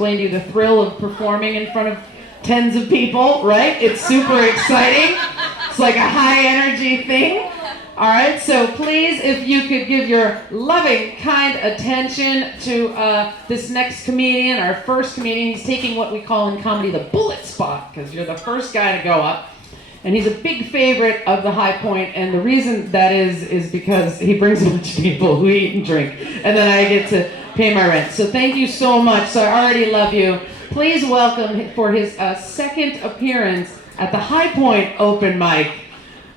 explain to you the thrill of performing in front of tens of people, right? It's super exciting. It's like a high energy thing. All right, so please, if you could give your loving, kind attention to this next comedian, our first comedian. He's taking what we call in comedy the bullet spot, because you're the first guy to go up. And he's a big favorite of the High Point, and the reason that is because he brings a bunch of people who eat and drink, and then I get to pay my rent. So thank you so much. So I already love you. Please welcome for his second appearance at the High Point open mic,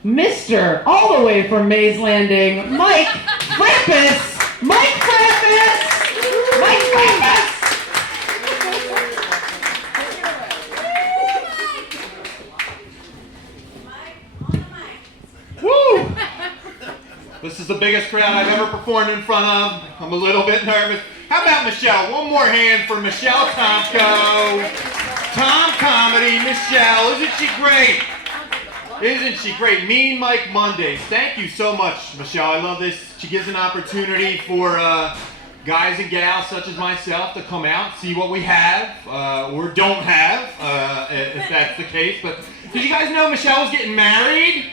Mr. all the way from Mays Landing, Mike Krampus! Mike Krampus! Mike Krampus! Woo! This is the biggest crowd I've ever performed in front of. I'm a little bit nervous. How about Michelle? One more hand for Michelle Tomko. Tom Comedy, Michelle. Isn't she great? Isn't she great? Mean Mike Mondays. Thank you so much, Michelle. I love this. She gives an opportunity for guys and gals such as myself to come out, see what we have or don't have, if that's the case. But did you guys know Michelle was getting married?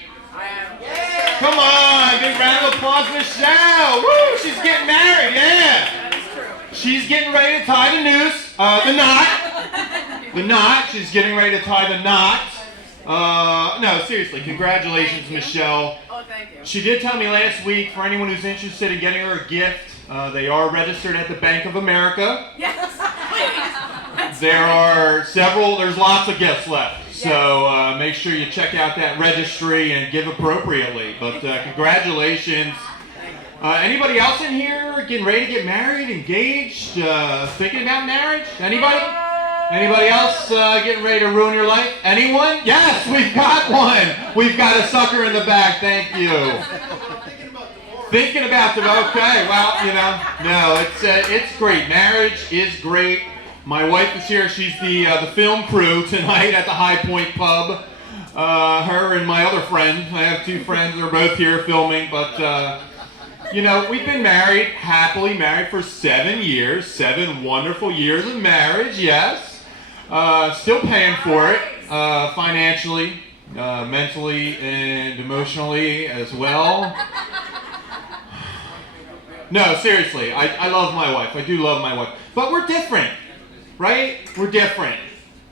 Yeah. Come on, big round of applause, Michelle. Woo, she's getting married, yeah. That is true. She's getting ready to tie the noose, the knot. The knot, she's getting ready to tie the knot. No, seriously, congratulations, Michelle. Oh, thank you. She did tell me last week, for anyone who's interested in getting her a gift, they are registered at the Bank of America. Yes, please. There's lots of gifts left. So make sure you check out that registry and give appropriately. But congratulations. Anybody else in here getting ready to get married, engaged, thinking about marriage? Anybody? Anybody else getting ready to ruin your life? Anyone? Yes, we've got one. We've got a sucker in the back. Thank you. Thinking about divorce. Okay, well, you know, no, it's great. Marriage is great. My wife is here. She's the film crew tonight at the High Point Pub. Her and my other friend. I have two friends. They're both here filming. But, you know, we've been married, happily married for 7 years. 7 wonderful years of marriage, yes. Still paying for it financially, mentally, and emotionally as well. No, seriously, I love my wife. I do love my wife. But we're different. Right? We're different.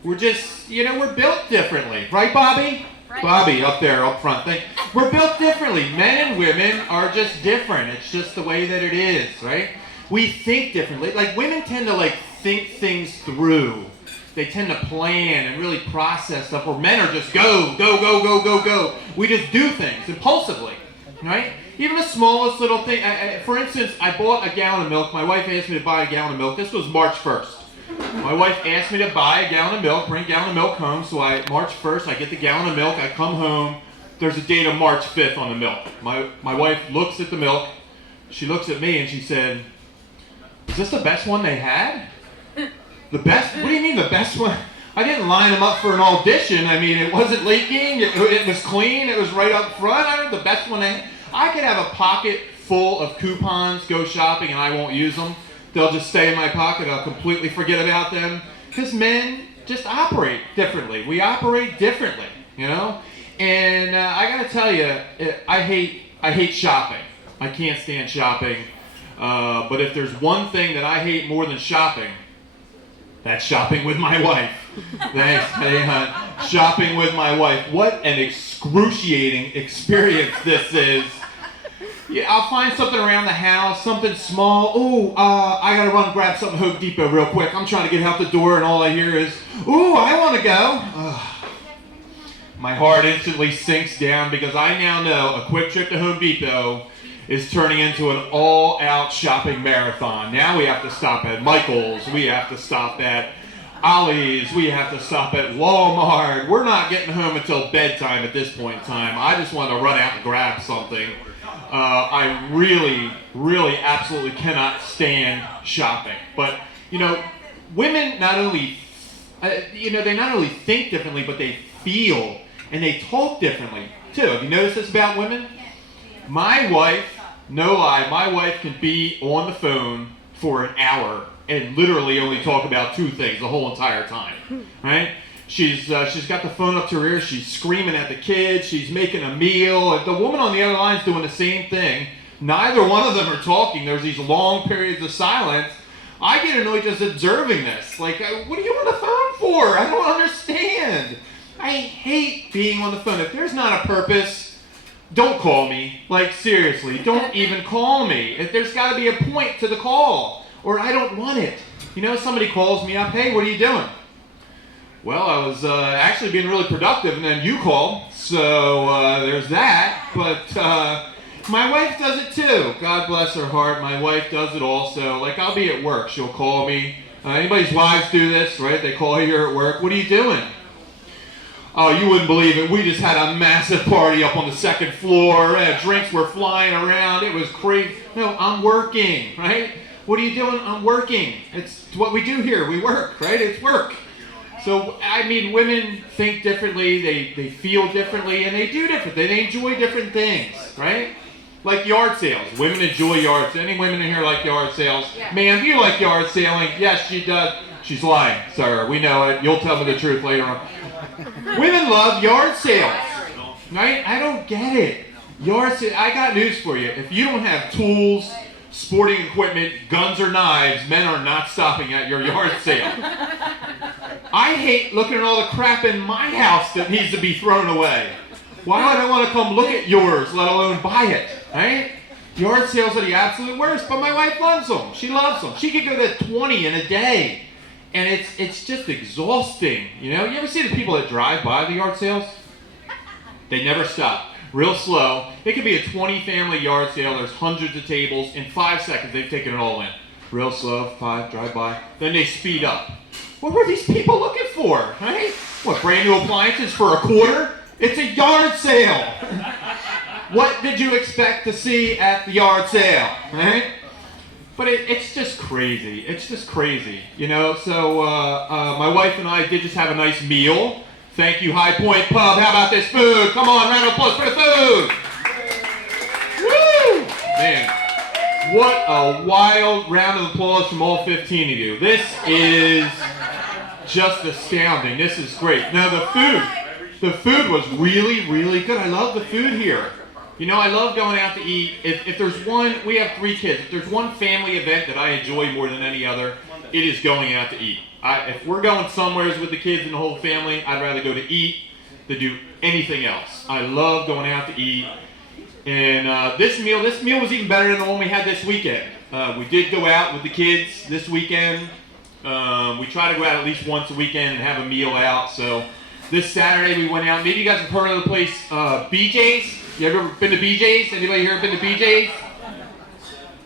We're just, you know, we're built differently. Right, Bobby? Right. Bobby, up there, up front. We're built differently. Men and women are just different. It's just the way that it is, right? We think differently. Like, women tend to, think things through. They tend to plan and really process stuff, where men are just go, go, go, go, go, go. We just do things impulsively, right? Even the smallest little thing. For instance, I bought a gallon of milk. My wife asked me to buy a gallon of milk. This was March 1st. My wife asked me to buy a gallon of milk, bring a gallon of milk home, so March 1st, I get the gallon of milk, I come home, there's a date of March 5th on the milk. My wife looks at the milk, she looks at me and she said, "Is this the best one they had?" The best? What do you mean the best one? I didn't line them up for an audition. I mean, it wasn't leaking, it was clean, it was right up front. I heard the best one they had. I could have a pocket full of coupons, go shopping, and I won't use them. They'll just stay in my pocket. I'll completely forget about them. Because men just operate differently. We operate differently, you know? And I gotta tell you, I hate shopping. I can't stand shopping. But if there's one thing that I hate more than shopping, that's shopping with my wife. Thanks, hey, hon. Shopping with my wife. What an excruciating experience this is. Yeah, I'll find something around the house, something small. Ooh, I gotta run and grab something Home Depot real quick. I'm trying to get out the door and all I hear is, ooh, I wanna go. My heart instantly sinks down because I now know a quick trip to Home Depot is turning into an all-out shopping marathon. Now we have to stop at Michael's, we have to stop at Ollie's, we have to stop at Walmart. We're not getting home until bedtime at this point in time. I just want to run out and grab something. I really, really, absolutely cannot stand shopping. But, you know, women not only, they not only think differently, but they feel and they talk differently, too. Have you noticed this about women? My wife, no lie, my wife can be on the phone for an hour and literally only talk about two things the whole entire time, right? She's got the phone up to her ear. She's screaming at the kids. She's making a meal. The woman on the other line is doing the same thing. Neither one of them are talking. There's these long periods of silence. I get annoyed just observing this. Like, what are you on the phone for? I don't understand. I hate being on the phone. If there's not a purpose, don't call me. Like, seriously, don't even call me. If there's got to be a point to the call, or I don't want it. You know, somebody calls me up, hey, what are you doing? Well, I was actually being really productive, and then you called, so there's that. But my wife does it too. God bless her heart. My wife does it also. Like, I'll be at work. She'll call me. Anybody's wives do this, right? They call you at work. What are you doing? Oh, you wouldn't believe it. We just had a massive party up on the second floor. Drinks were flying around. It was crazy. No, I'm working, right? What are you doing? I'm working. It's what we do here. We work, right? It's work. So, I mean, women think differently, they feel differently, and they do differently. They enjoy different things, right? Like yard sales. Women enjoy yard sales. Any women in here like yard sales? Yeah. Ma'am, do you like yard sailing? Yes, she does. She's lying, sir. We know it. You'll tell me the truth later on. Women love yard sales, right? I don't get it. Yard sales. I got news for you. If you don't have tools, sporting equipment, guns or knives, men are not stopping at your yard sale. I hate looking at all the crap in my house that needs to be thrown away. Why would I want to come look at yours, let alone buy it, right? Yard sales are the absolute worst, but my wife loves them. She loves them. She could go to 20 in a day, and it's just exhausting, you know? You ever see the people that drive by the yard sales? They never stop. Real slow. It could be a 20-family yard sale. There's hundreds of tables. In 5 seconds, they've taken it all in. Real slow, 5, drive by. Then they speed up. What were these people looking for, right? What, brand new appliances for a quarter? It's a yard sale. What did you expect to see at the yard sale, right? But it's just crazy. It's just crazy, you know? So my wife and I did just have a nice meal. Thank you, High Point Pub. How about this food? Come on, round of applause for the food. Woo! Man, what a wild round of applause from all 15 of you. This is just astounding. This is great. Now the food was really, really good. I love the food here. You know, I love going out to eat. If there's one, we have 3 kids. If there's one family event that I enjoy more than any other, it is going out to eat. If we're going somewhere with the kids and the whole family, I'd rather go to eat than do anything else. I love going out to eat. And this meal was even better than the one we had this weekend. We did go out with the kids this weekend. We try to go out at least once a weekend and have a meal out. So this Saturday we went out. Maybe you guys have heard of the place BJ's. You ever been to BJ's? Anybody here been to BJ's?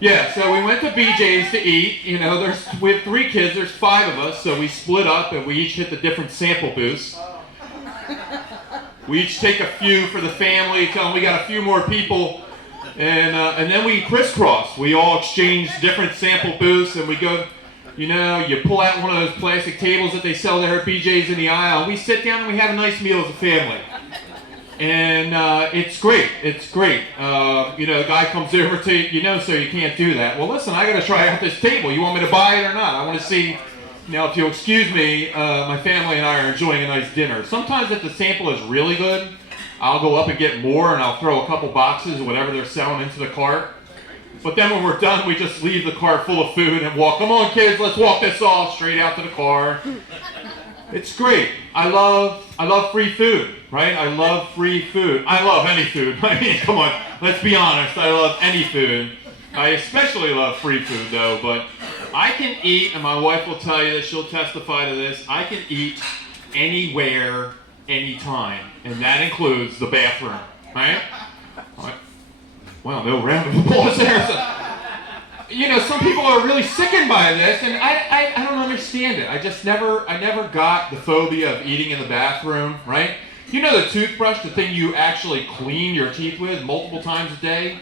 Yeah, so we went to BJ's to eat. You know, we have 3 kids. There's 5 of us, so we split up and we each hit the different sample booths. We each take a few for the family. Tell them we got a few more people, and then we crisscross. We all exchange different sample booths, and we go. You know, you pull out one of those plastic tables that they sell there at BJ's in the aisle. We sit down and we have a nice meal as a family. And it's great. It's great. You know, the guy comes over to you, you know, so you can't do that. Well, listen, I got to try out this table. You want me to buy it or not? I want to see. Now, if you'll excuse me, my family and I are enjoying a nice dinner. Sometimes if the sample is really good, I'll go up and get more, and I'll throw a couple boxes of whatever they're selling into the cart. But then when we're done, we just leave the cart full of food and walk. Come on, kids, let's walk this off straight out to the car. It's great. I love free food, right? I love free food. I love any food. I mean, come on, let's be honest. I love any food. I especially love free food, though. But I can eat, and my wife will tell you that she'll testify to this. I can eat anywhere, anytime, and that includes the bathroom, right? Well, no round of applause there. So, you know, some people are really sickened by this, and I don't understand it. I never got the phobia of eating in the bathroom, right? You know the toothbrush, the thing you actually clean your teeth with multiple times a day?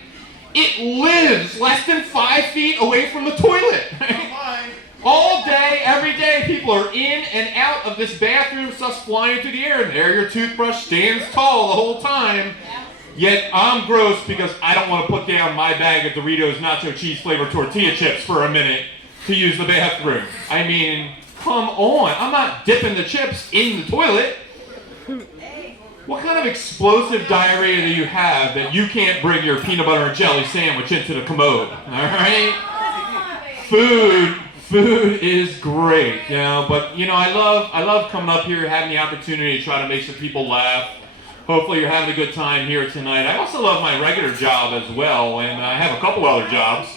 It lives less than 5 feet away from the toilet. Right? All day, every day, people are in and out of this bathroom, stuff's flying through the air, and there your toothbrush stands tall the whole time. Yet I'm gross because I don't want to put down my bag of Doritos nacho cheese flavored tortilla chips for a minute to use the bathroom. I mean, come on. I'm not dipping the chips in the toilet. What kind of explosive diarrhea do you have that you can't bring your peanut butter and jelly sandwich into the commode? All right? Food is great, you know, but you know, I love coming up here, having the opportunity to try to make some people laugh. Hopefully you're having a good time here tonight. I also love my regular job as well, and I have a couple other jobs.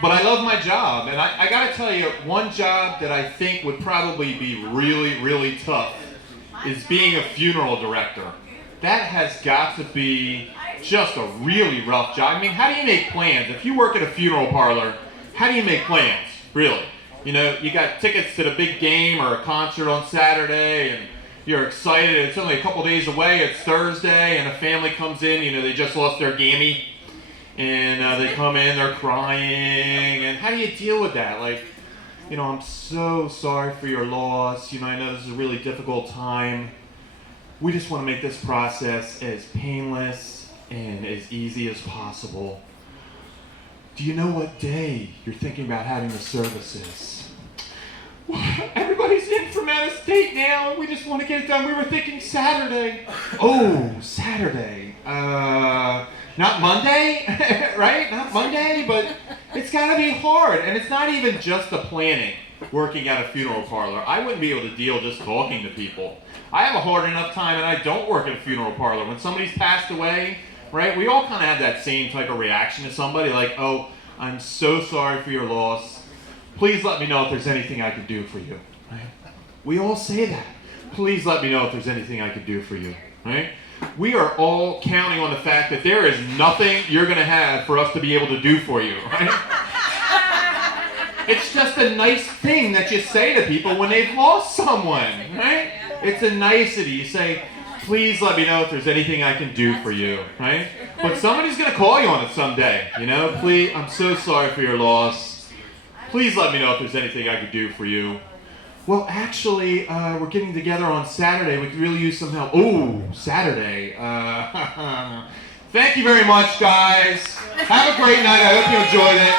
But I love my job, and I gotta tell you, one job that I think would probably be really, really tough is being a funeral director. That has got to be just a really rough job. I mean, how do you make plans? If you work at a funeral parlor, how do you make plans, really? You know, you got tickets to the big game or a concert on Saturday, and you're excited. It's only a couple days away. It's Thursday, and a family comes in. You know, they just lost their gammy, and they come in, they're crying. And how do you deal with that? Like, you know, I'm so sorry for your loss. You know, I know this is a really difficult time. We just want to make this process as painless and as easy as possible. Do you know what day you're thinking about having the services? Everybody's in from out of state now, and we just want to get it done. We were thinking Saturday. Oh, Saturday. Not Monday, right? Not Monday, but it's got to be hard. And it's not even just the planning, working at a funeral parlor. I wouldn't be able to deal just talking to people. I have a hard enough time, and I don't work at a funeral parlor. When somebody's passed away, right, we all kind of have that same type of reaction to somebody, like, oh, I'm so sorry for your loss. Please let me know if there's anything I could do for you, right? We all say that. Please let me know if there's anything I could do for you, right? We are all counting on the fact that there is nothing you're going to have for us to be able to do for you, right? It's just a nice thing that you say to people when they've lost someone, right? It's a nicety. You say, please let me know if there's anything I can do for you, right? But somebody's going to call you on it someday, you know? Please, I'm so sorry for your loss. Please let me know if there's anything I could do for you. Well, actually, we're getting together on Saturday. We could really use some help. Oh, Saturday. Thank you very much, guys. Have a great night. I hope you enjoyed it.